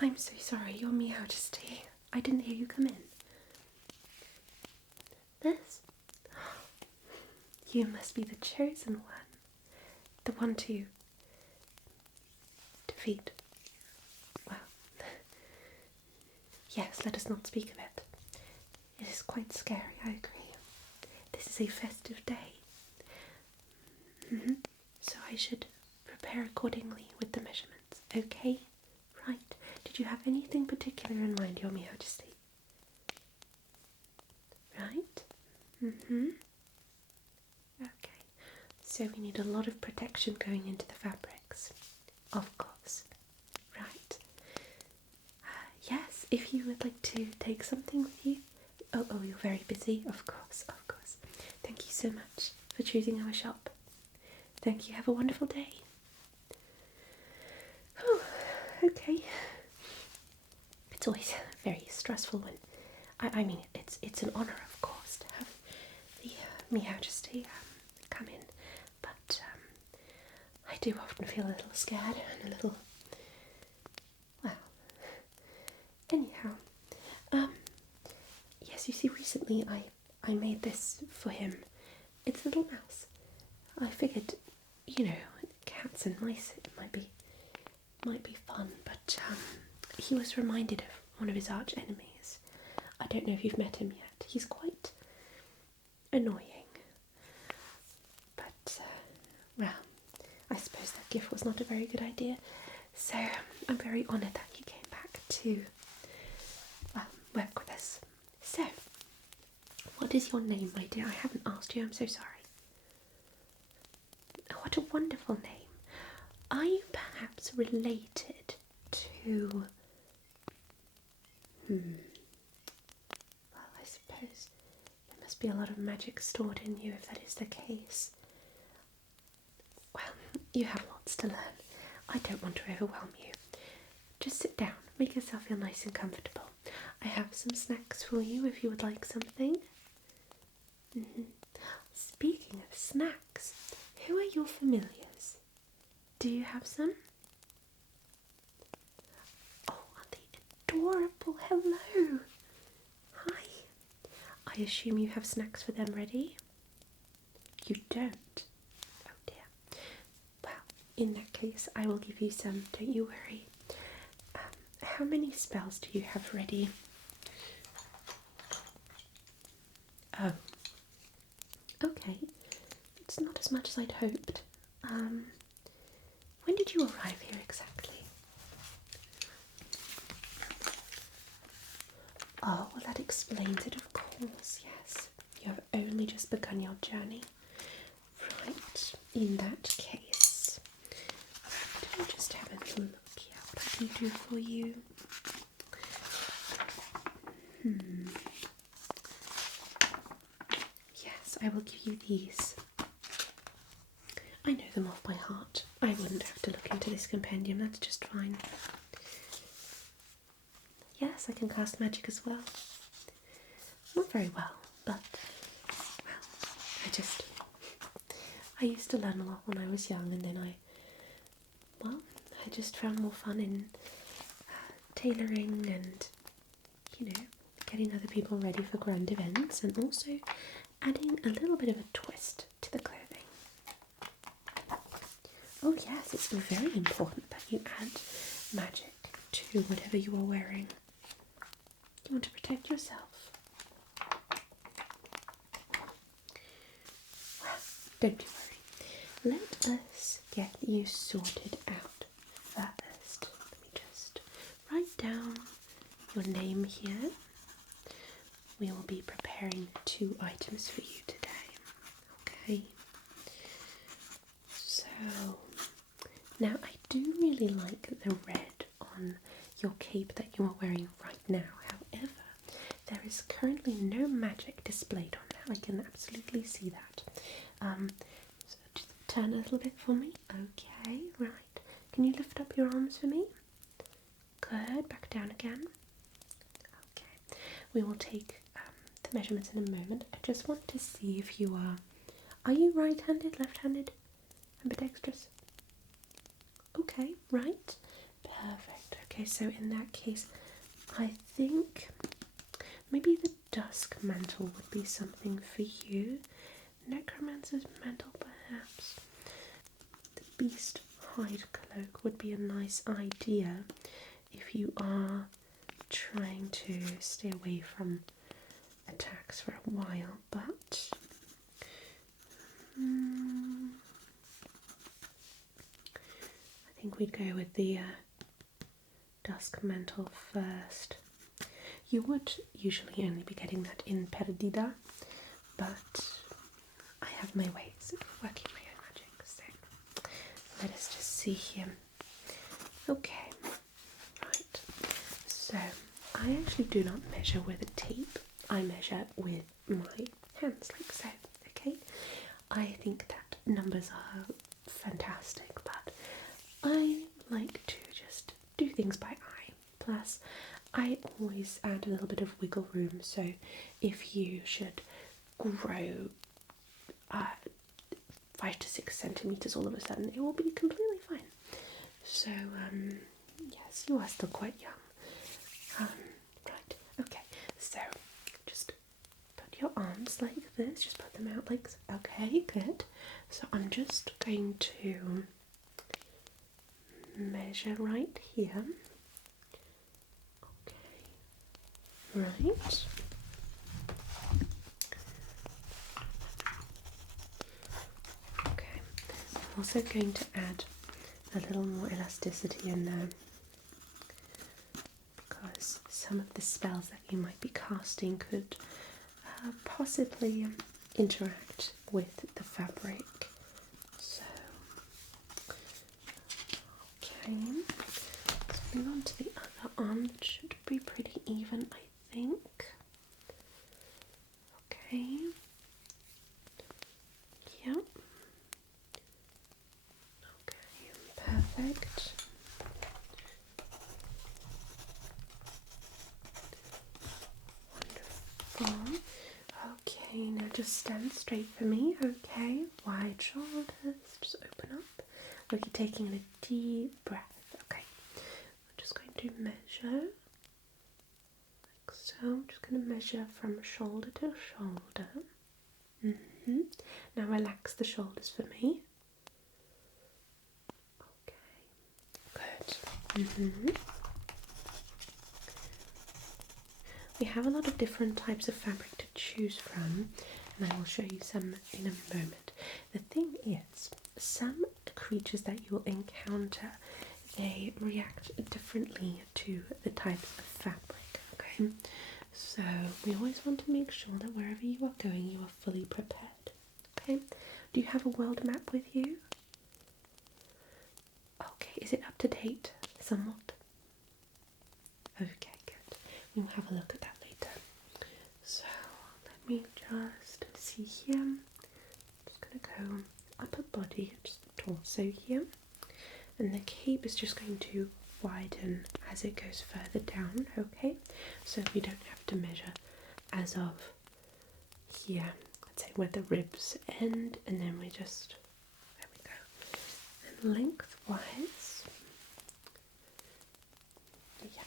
I'm so sorry, Your Majesty. I didn't hear you come in. This? You must be the chosen one. The one to defeat. Well, yes, let us not speak of it. It is quite scary, I agree. This is a festive day. So I should prepare accordingly with the measurements, okay? Right. Did you have anything particular in mind, Your Majesty? Right? Okay. So we need a lot of protection going into the fabrics. Of course. Right. Yes, if you would like to take something with you. Oh, you're very busy. Of course, of course. Thank you so much for choosing our shop. Thank you. Have a wonderful day. Oh, okay. It's always very stressful when, I mean, it's an honour, of course, to have the Majesty come in, but I do often feel a little scared and a little, well, anyhow, yes, you see, recently I made this for him. It's a little mouse. I figured, you know, cats and mice, it might be fun, but he was reminded of one of his arch enemies. I don't know if you've met him yet. He's quite annoying. But, well, I suppose that gift was not a very good idea. So I'm very honoured that you came back to, well, work with us. So, what is your name, my dear? I haven't asked you, I'm so sorry. What a wonderful name. Are you perhaps related to... Well, I suppose there must be a lot of magic stored in you if that is the case. Well, you have lots to learn. I don't want to overwhelm you. Just sit down, make yourself feel nice and comfortable. I have some snacks for you if you would like something. Speaking of snacks, who are your familiars? Do you have some? Oh, are they adorable? Hello. Hi. I assume you have snacks for them ready? You don't? Oh dear. Well, in that case, I will give you some, don't you worry. How many spells do you have ready? Oh. Okay. It's not as much as I'd hoped. When did you arrive here exactly? Oh, well that explains it, of course, yes. You have only just begun your journey. Right, in that case, let me just have a little look here, what I can do for you. Yes, I will give you these. I know them off by heart. I wouldn't have to look into this compendium, that's just fine. Yes, I can cast magic as well. Not very well, but, well, I used to learn a lot when I was young, and then I just found more fun in tailoring and, you know, getting other people ready for grand events, and also adding a little bit of a twist to the clothing. Oh yes, it's very important that you add magic to whatever you are wearing. You want to protect yourself. Well, don't you worry. Let us get you sorted out first. Let me just write down your name here. We will be preparing 2 items for you today. Okay. So, now I do really like the red on your cape that you are wearing right now. However, there is currently no magic displayed on that. I can absolutely see that. So just turn a little bit for me. Okay, right. Can you lift up your arms for me? Good. Back down again. Okay. We will take the measurements in a moment. I just want to see if you are you right-handed, left-handed, ambidextrous? Okay, right. Perfect. Okay, so in that case, I think maybe the dusk mantle would be something for you. Necromancer's mantle, perhaps. The beast hide cloak would be a nice idea if you are trying to stay away from attacks for a while, but I think we'd go with the dusk mantle first. You would usually only be getting that in Perdida, but I have my ways of working my own magic, so let us just see here. Okay, right, so I actually do not measure with a tape, I measure with my hands like so, okay? I think that numbers are fantastic, but I like to just do things by eye. Plus, I always add a little bit of wiggle room, so if you should grow 5 to 6 centimeters all of a sudden, it will be completely fine. So, yes, you are still quite young. Right, okay, so just put your arms like this, just put them out like so. Okay, good. So I'm just going to measure right here. Okay, right. Okay, I'm also going to add a little more elasticity in there because some of the spells that you might be casting could possibly interact with the fabric. So, okay, let's move on to the other arm. It should be pretty even, I think. Okay. Yep. Okay, perfect. Wonderful. Okay, now just stand straight for me, okay? Wide shoulders, just open up. Look, you're taking a deep breath, okay? I'm just going to measure, like so. I'm just going to measure from shoulder to shoulder. Now relax the shoulders for me. Okay, good. We have a lot of different types of fabric to choose from, and I will show you some in a moment. The thing is, some creatures that you will encounter, they react differently to the types of fabric, okay? So we always want to make sure that wherever you are going, you are fully prepared, okay? Do you have a world map with you? Okay, is it up to date somewhat? Okay, good. We'll have a look at that later. So let me just see here. I'm just gonna go upper body, just torso here, and the cape is just going to widen as it goes further down. Okay, so we don't have to measure as of here. Let's say where the ribs end, and then we just there we go. And lengthwise. Yeah.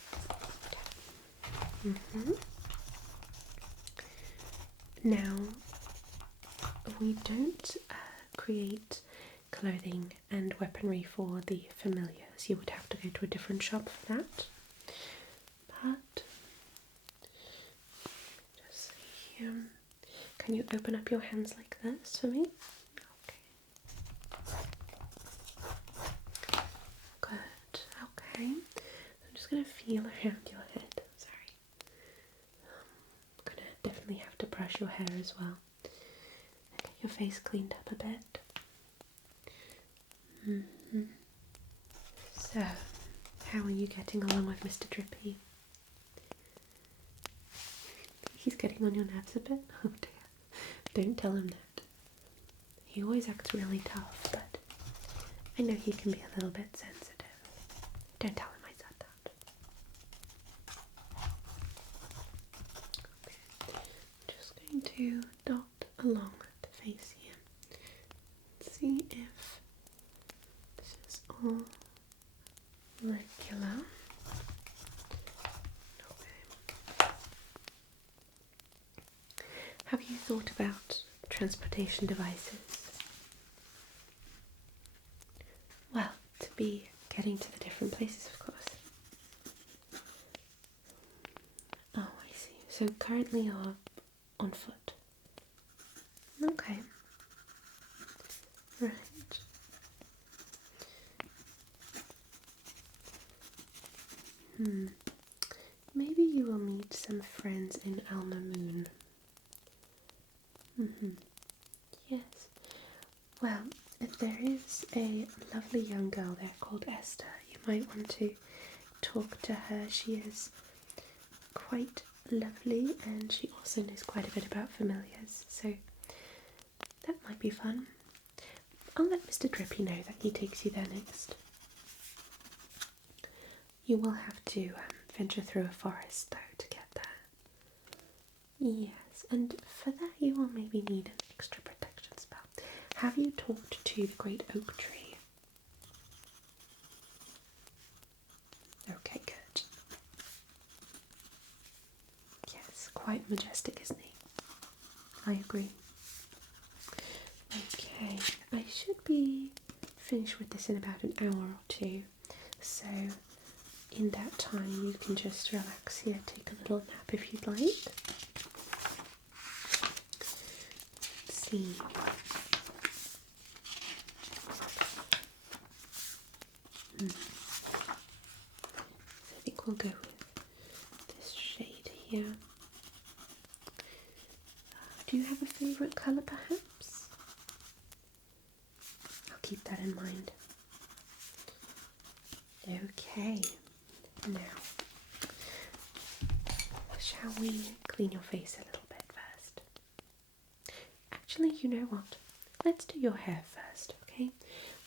Now, we don't create clothing and weaponry for the familiars. You would have to go to a different shop for that. But, just see here. Can you open up your hands like this for me? Okay. Good. Okay. I'm just going to feel around your head. Sorry. I'm going to definitely have to brush your hair as well. Get your face cleaned up a bit. So, how are you getting along with Mr. Drippy? He's getting on your nerves a bit? Oh dear. Don't tell him that. He always acts really tough, but I know he can be a little bit sensitive. Don't tell him I said that. Okay. I'm just going to dot along the face here. See if this is all regular. thought about transportation devices? Well, to be getting to the different places, of course. Oh, I see. So currently you're on foot. Okay. Right. Maybe you will meet some friends in Alma Moon. Yes. Well, if there is a lovely young girl there called Esther, you might want to talk to her. She is quite lovely and she also knows quite a bit about familiars, so that might be fun. I'll let Mr. Drippy know that he takes you there next. You will have to venture through a forest though to get there. Yes, and for that you will maybe need an extra protection spell. Have you talked to the great oak tree? Okay, good. Yes, quite majestic, isn't he? I agree. Okay, I should be finished with this in about an hour or two, so in that time you can just relax here, take a little nap if you'd like. Let's see. So I think we'll go with this shade here. Do you have a favourite colour perhaps? I'll keep that in mind. Okay, now shall we clean your face a little bit first? Actually, you know what? Let's do your hair first, okay?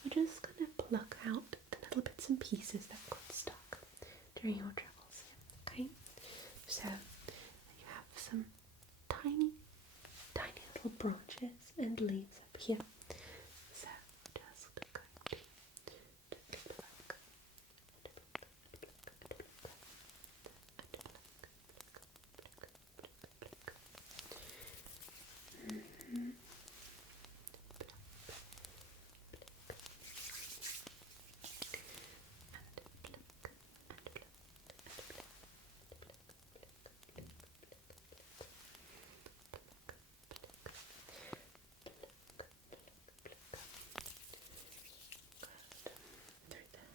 We're just going to pluck out the little bits and pieces that got stuck during your travels, okay? So, you have some tiny little branches and leaves up here. So, just going to pluck.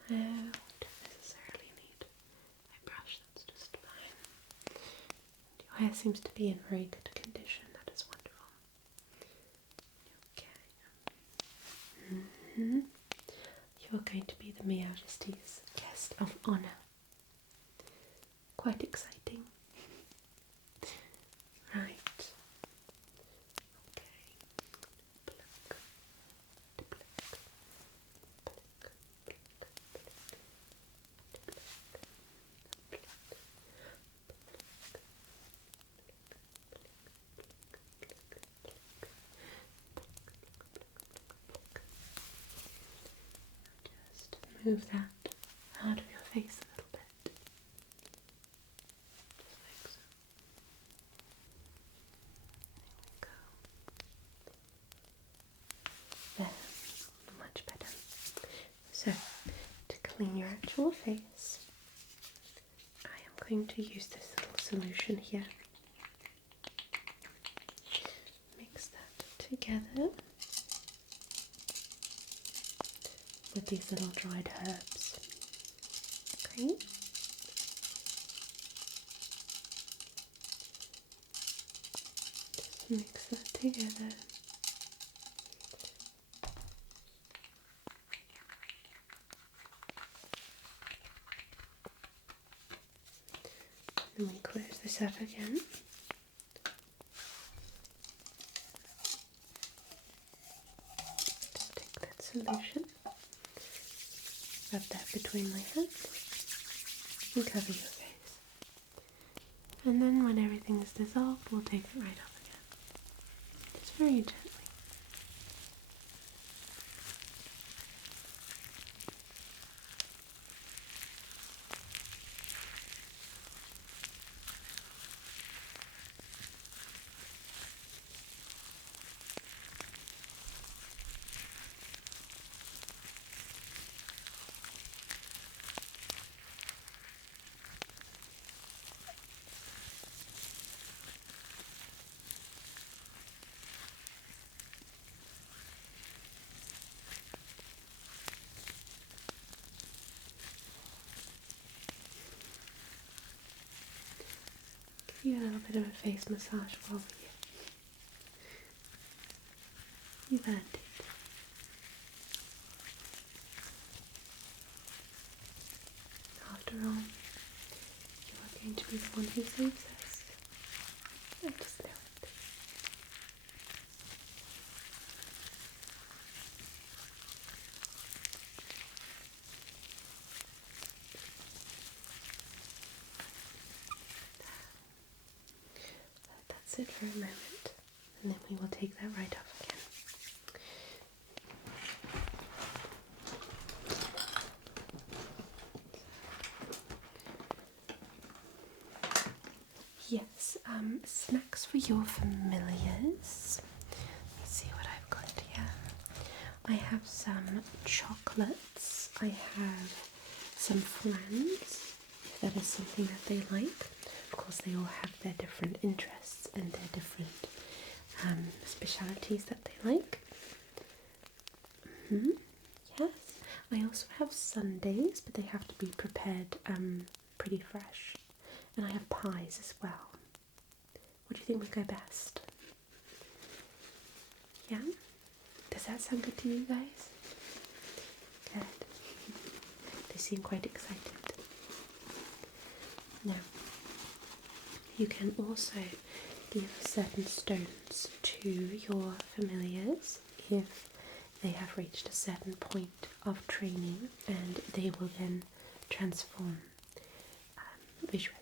Don't necessarily need a brush, that's just fine. Your hair seems to be in very good condition, that is wonderful. Okay. You're going to be the Majesty's guest of honour. Quite exciting. Right. Okay. Just move that out of your face a little bit. Just like so. There we go. There, much better. So, to clean your actual face, I am going to use this little solution here. Mix that together with these little dried herbs. Okay. Just mix that together. Then we close this up again. Just take that solution, rub that between my hands, and cover your face. And then when everything is dissolved, we'll take it right off again. Just very gently. give you a little bit of a face massage while we're here. You've earned it. After all, you are going to be the one who saves us. I just know it. That's it for a moment, and then we will take that right off again. Yes, snacks for your familiars. Let's see what I've got here. I have some chocolates. I have some flans, if that is something that they like. Of course, they all have their different interests and their different specialities that they like. Yes, I also have sundaes, but they have to be prepared pretty fresh. And I have pies as well. What do you think would go best? Yeah? Does that sound good to you guys? Good. They seem quite excited. Now, you can also give certain stones to your familiars if they have reached a certain point of training, and they will then transform visually.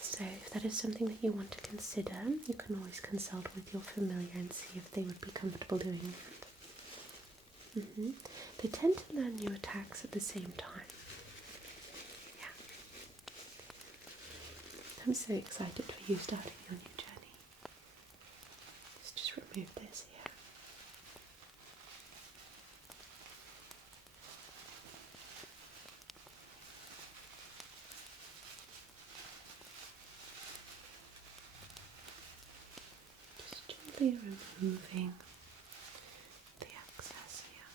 So if that is something that you want to consider, you can always consult with your familiar and see if they would be comfortable doing that. They tend to learn new attacks at the same time. Yeah. I'm so excited for you starting your new journey. Let's just remove this here. Just gently removing the excess here.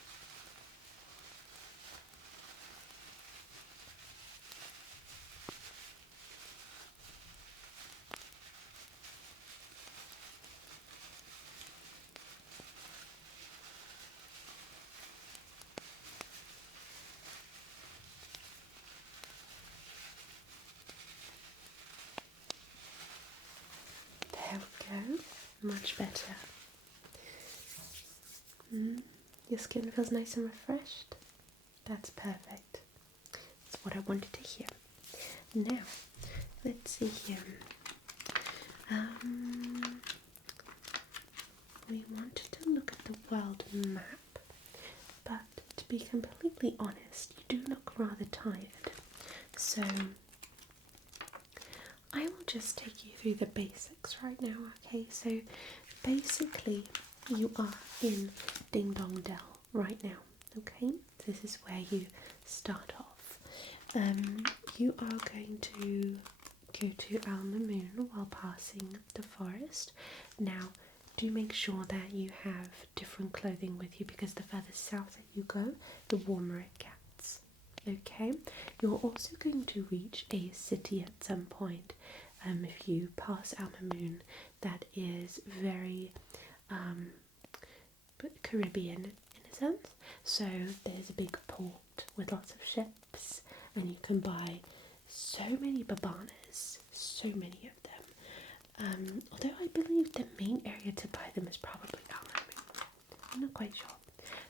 There we go. Much better. Your skin feels nice and refreshed. That's perfect. That's what I wanted to hear. Now, let's see here. We wanted to look at the world map, but to be completely honest, you do look rather tired. So, I will just take you through the basics right now, okay? So, basically, you are in Ding Dong Dell right now, okay? This is where you start off. You are going to go to Alma Moon while passing the forest. Now, do make sure that you have different clothing with you, because the further south that you go, the warmer it gets. Okay? You're also going to reach a city at some point. If you pass Alma Moon, that is very Caribbean in a sense. So there's a big port with lots of ships, and you can buy so many babanas, so many of them. Although I believe the main area to buy them is probably Alma Moon. I'm not quite sure.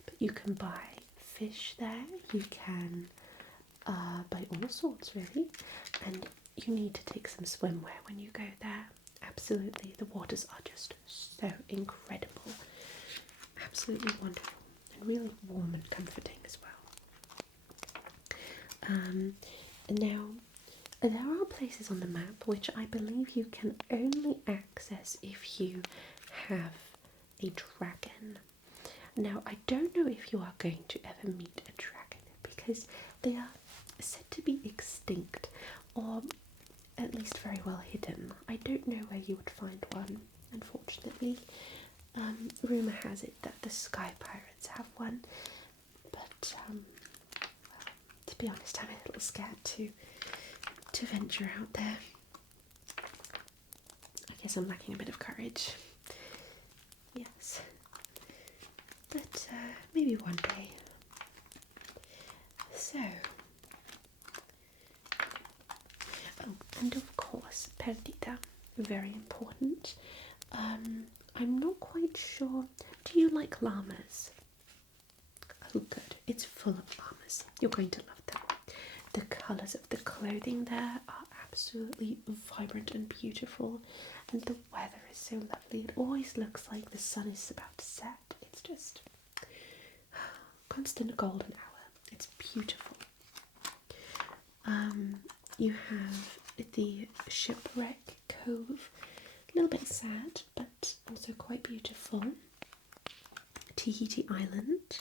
But you can buy fish there, you can buy all sorts really, and you need to take some swimwear when you go there. Absolutely, the waters are just so incredible. Absolutely wonderful, and really warm and comforting as well. Now, there are places on the map which I believe you can only access if you have a dragon. Now, I don't know if you are going to ever meet a dragon, because they are said to be extinct, or at least very well hidden. I don't know where you would find one, unfortunately. Rumour has it that the Sky Pirates have one, but well, to be honest, I'm a little scared to venture out there. guess I'm lacking a bit of courage. Yes. But maybe one day. So, oh, and of course, perdita, very important. I'm not quite sure. Do you like llamas? Oh, good. It's full of llamas. You're going to love them. The colours of the clothing there are absolutely vibrant and beautiful, and the weather is so lovely. It always looks like the sun is about to set. It's just constant golden hour. It's beautiful. You have the Shipwreck Cove, a little bit sad, but also quite beautiful. Tahiti Island,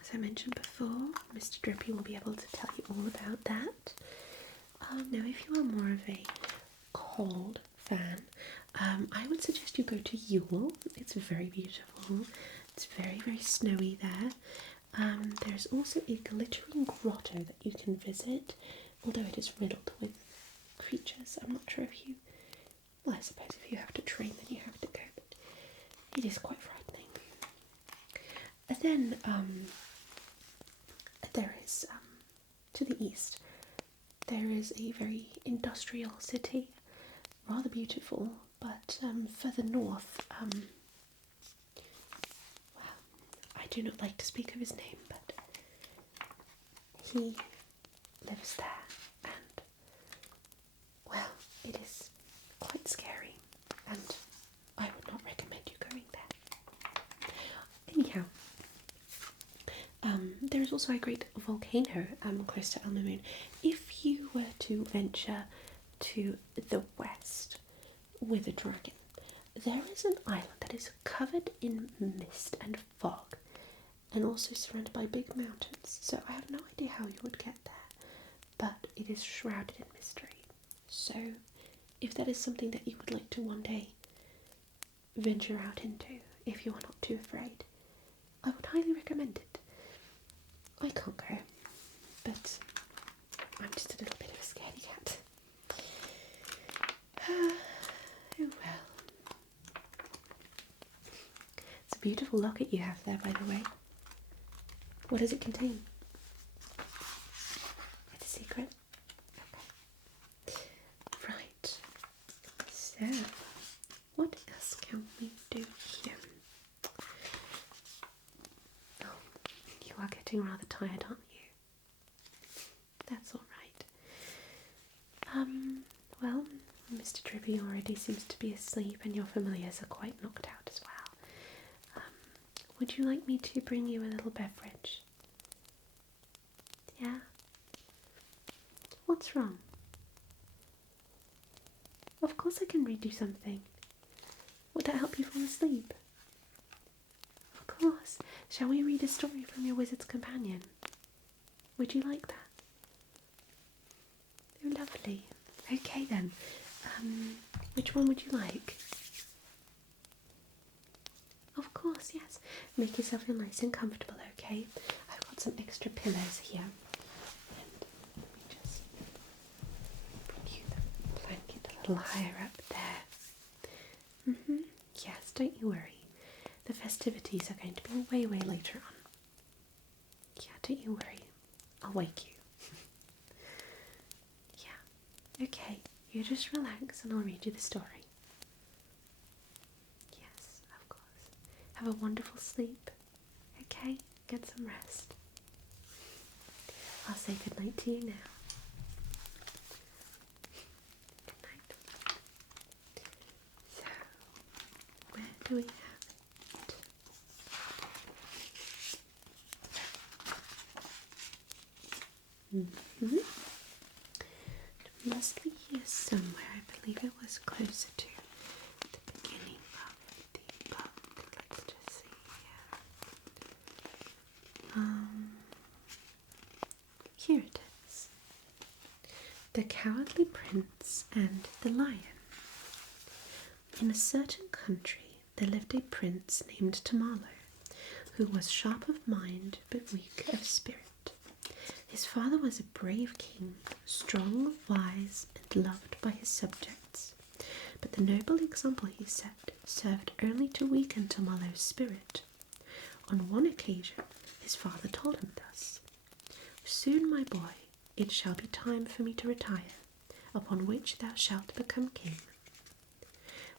as I mentioned before, Mr. Drippy will be able to tell you all about that. Now, if you are more of a cold fan, I would suggest you go to Yule. It's very beautiful. It's very, very snowy there. There's also a glittering grotto that you can visit, although it is riddled with creatures. I'm not sure if you... Well, I suppose if you have to train, then you have to go, but it is quite frightening. And then there is, to the east, there is a very industrial city, rather beautiful, but further north, well, I do not like to speak of his name, but he lives there, and, well, it is quite scary, and I would not recommend you going there. Anyhow, there is also a great volcano close to Elmer Moon. If you were to venture to the west with a dragon, there is an island that is covered in mist and fog, and also surrounded by big mountains. So I have no idea how you would get there, but it is shrouded in mystery. So if that is something that you would like to one day venture out into, if you are not too afraid, I would highly recommend it. I can't go, but I'm just a little bit of a scaredy cat. Oh well. It's a beautiful locket you have there, by the way. What does it contain? It's a secret? Okay. Right. So, what else can we do here? Oh, you are getting rather tired, aren't you? That's alright. Well, Mr. Drippy already seems to be asleep and your familiars are quite knocked out as well. Would you like me to bring you a little beverage? Yeah? What's wrong? Of course I can read you something. Would that help you fall asleep? Of course. Shall we read a story from your wizard's companion? Would you like that? Oh, lovely. Okay then. Which one would you like? Of course, yes. Make yourself feel nice and comfortable, okay? I've got some extra pillows here. And let me just bring you the blanket a little higher up there. Yes, don't you worry. The festivities are going to be way, way later on. Yeah, don't you worry. I'll wake you. Yeah. Okay, you just relax and I'll read you the story. Yes, of course. Have a wonderful sleep. Okay, get some rest. I'll say good night to you now. Good night. So, where do we have it? It must be here somewhere. I believe it was closer to the beginning of the book. Let's just see here. Here it is. The Cowardly Prince and the Lion. In a certain country there lived a prince named Tamalo, who was sharp of mind but weak of spirit. His father was a brave king, strong, wise, and loved by his subjects. But the noble example he set served only to weaken Tomalo's spirit. On one occasion, his father told him thus: "Soon, my boy, it shall be time for me to retire, upon which thou shalt become king."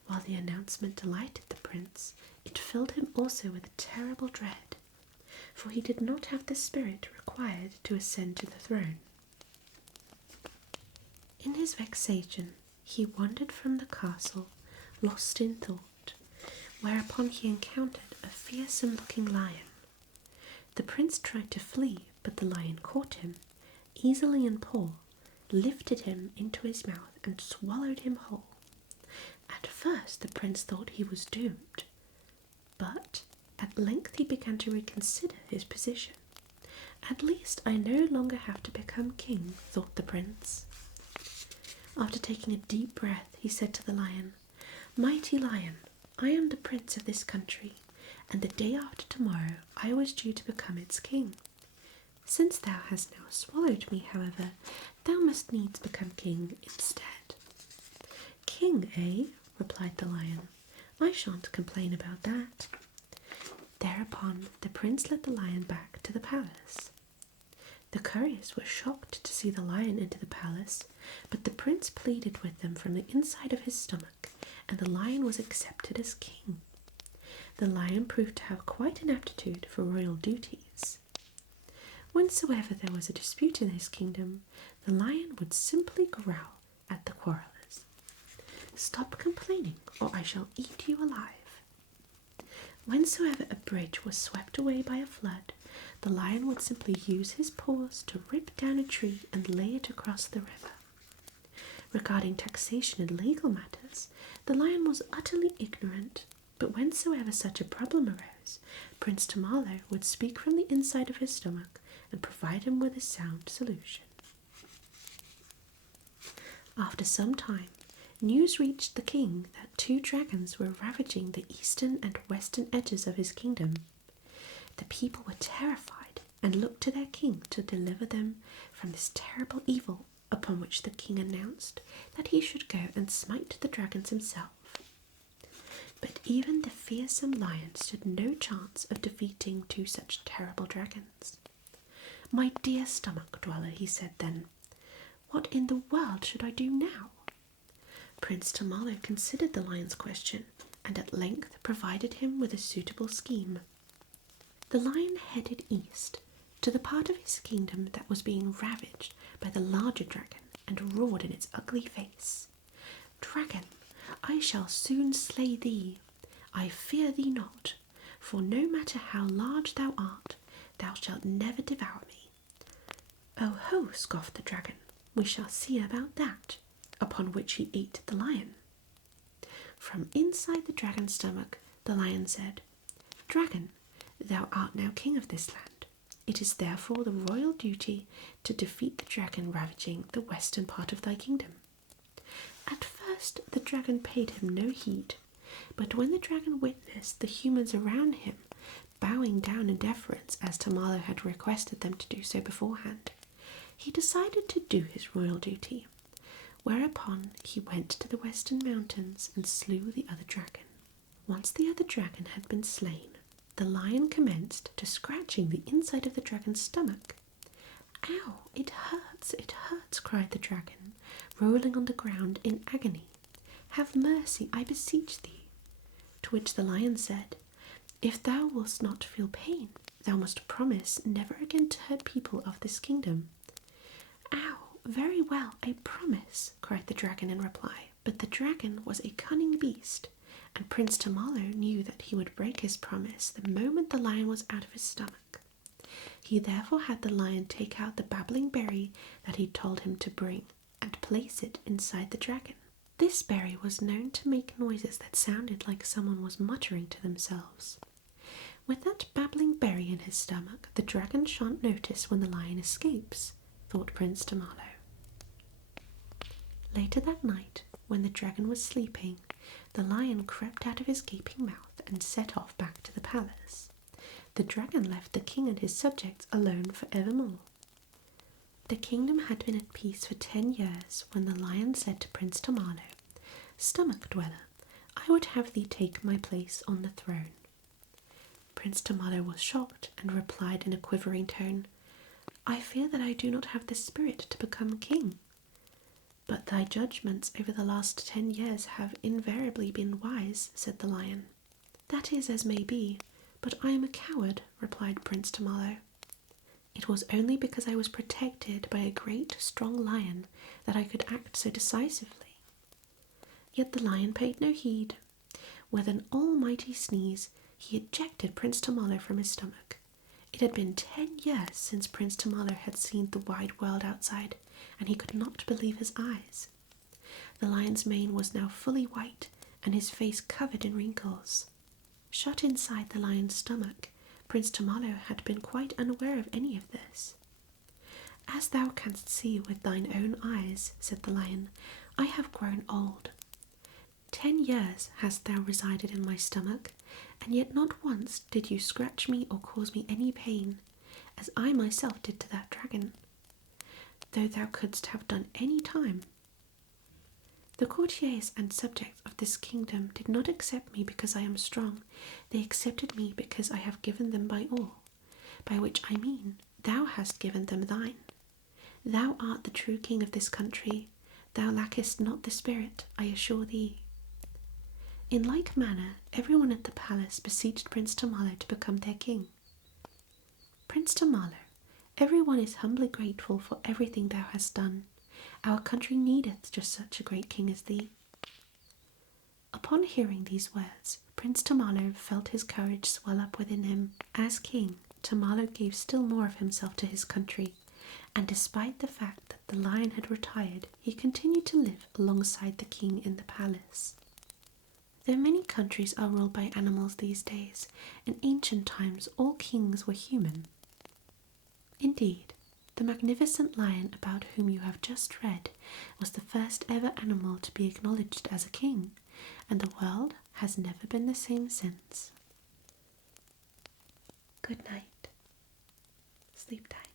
While the announcement delighted the prince, it filled him also with terrible dread, for he did not have the spirit required to ascend to the throne. In his vexation, he wandered from the castle, lost in thought, whereupon he encountered a fearsome-looking lion. The prince tried to flee, but the lion caught him, easily in paw, lifted him into his mouth, and swallowed him whole. At first the prince thought he was doomed, but at length he began to reconsider his position. "At least I no longer have to become king," thought the prince. After taking a deep breath, he said to the lion, "Mighty lion, I am the prince of this country, and the day after tomorrow I was due to become its king. Since thou hast now swallowed me, however, thou must needs become king instead." "King, eh?" replied the lion. "I shan't complain about that." Thereupon the prince led the lion back to the palace. The couriers were shocked to see the lion enter the palace, but the prince pleaded with them from the inside of his stomach, and the lion was accepted as king. The lion proved to have quite an aptitude for royal duties. Whensoever there was a dispute in his kingdom, the lion would simply growl at the quarrellers. "Stop complaining, or I shall eat you alive." Whensoever a bridge was swept away by a flood, the lion would simply use his paws to rip down a tree and lay it across the river. Regarding taxation and legal matters, the lion was utterly ignorant, but whensoever such a problem arose, Prince Tomalo would speak from the inside of his stomach and provide him with a sound solution. After some time, news reached the king that 2 dragons were ravaging the eastern and western edges of his kingdom. The people were terrified and looked to their king to deliver them from this terrible evil, upon which the king announced that he should go and smite the dragons himself. But even the fearsome lion stood no chance of defeating 2 such terrible dragons. "My dear stomach dweller," he said then, "what in the world should I do now?" Prince Tomalo considered the lion's question, and at length provided him with a suitable scheme. The lion headed east, to the part of his kingdom that was being ravaged by the larger dragon, and roared in its ugly face, "Dragon, I shall soon slay thee. I fear thee not, for no matter how large thou art, thou shalt never devour me." "Oh ho," scoffed the dragon, "we shall see about that," upon which he ate the lion. From inside the dragon's stomach, the lion said, "Dragon, thou art now king of this land. It is therefore the royal duty to defeat the dragon ravaging the western part of thy kingdom." At first the dragon paid him no heed, but when the dragon witnessed the humans around him bowing down in deference as Tomalo had requested them to do so beforehand, he decided to do his royal duty, whereupon he went to the western mountains and slew the other dragon. Once the other dragon had been slain, the lion commenced to scratching the inside of the dragon's stomach. "Ow, it hurts," cried the dragon, rolling on the ground in agony. "Have mercy, I beseech thee." To which the lion said, "If thou wilt not feel pain, thou must promise never again to hurt people of this kingdom." "Ow, very well, I promise," cried the dragon in reply. But the dragon was a cunning beast, and Prince Tomalo knew that he would break his promise the moment the lion was out of his stomach. He therefore had the lion take out the babbling berry that he told him to bring, and place it inside the dragon. This berry was known to make noises that sounded like someone was muttering to themselves. With that babbling berry in his stomach, the dragon shan't notice when the lion escapes, thought Prince Tomalo. Later that night, when the dragon was sleeping, the lion crept out of his gaping mouth and set off back to the palace. The dragon left the king and his subjects alone for evermore. The kingdom had been at peace for 10 years when the lion said to Prince Tomalo, Stomach dweller, I would have thee take my place on the throne. Prince Tomalo was shocked and replied in a quivering tone, I fear that I do not have the spirit to become king. But thy judgments over the last 10 years have invariably been wise, said the lion. That is as may be, but I am a coward, replied Prince Tomalo. It was only because I was protected by a great, strong lion that I could act so decisively. Yet the lion paid no heed. With an almighty sneeze, he ejected Prince Tomalo from his stomach. It had been 10 years since Prince Tomalo had seen the wide world outside, and he could not believe his eyes. The lion's mane was now fully white, and his face covered in wrinkles. Shut inside the lion's stomach, Prince Tomalo had been quite unaware of any of this. As thou canst see with thine own eyes, said the lion, I have grown old. 10 years hast thou resided in my stomach, and yet not once did you scratch me or cause me any pain, as I myself did to that dragon, though thou couldst have done any time. The courtiers and subjects of this kingdom did not accept me because I am strong, they accepted me because I have given them by all, by which I mean thou hast given them thine. Thou art the true king of this country, thou lackest not the spirit, I assure thee. In like manner, everyone at the palace beseeched Prince Tomalo to become their king. Prince Tomalo, everyone is humbly grateful for everything thou hast done. Our country needeth just such a great king as thee. Upon hearing these words, Prince Tomalo felt his courage swell up within him. As king, Tomalo gave still more of himself to his country, and despite the fact that the lion had retired, he continued to live alongside the king in the palace. Though many countries are ruled by animals these days, in ancient times all kings were human. Indeed, the magnificent lion about whom you have just read was the first ever animal to be acknowledged as a king, and the world has never been the same since. Good night. Sleep tight.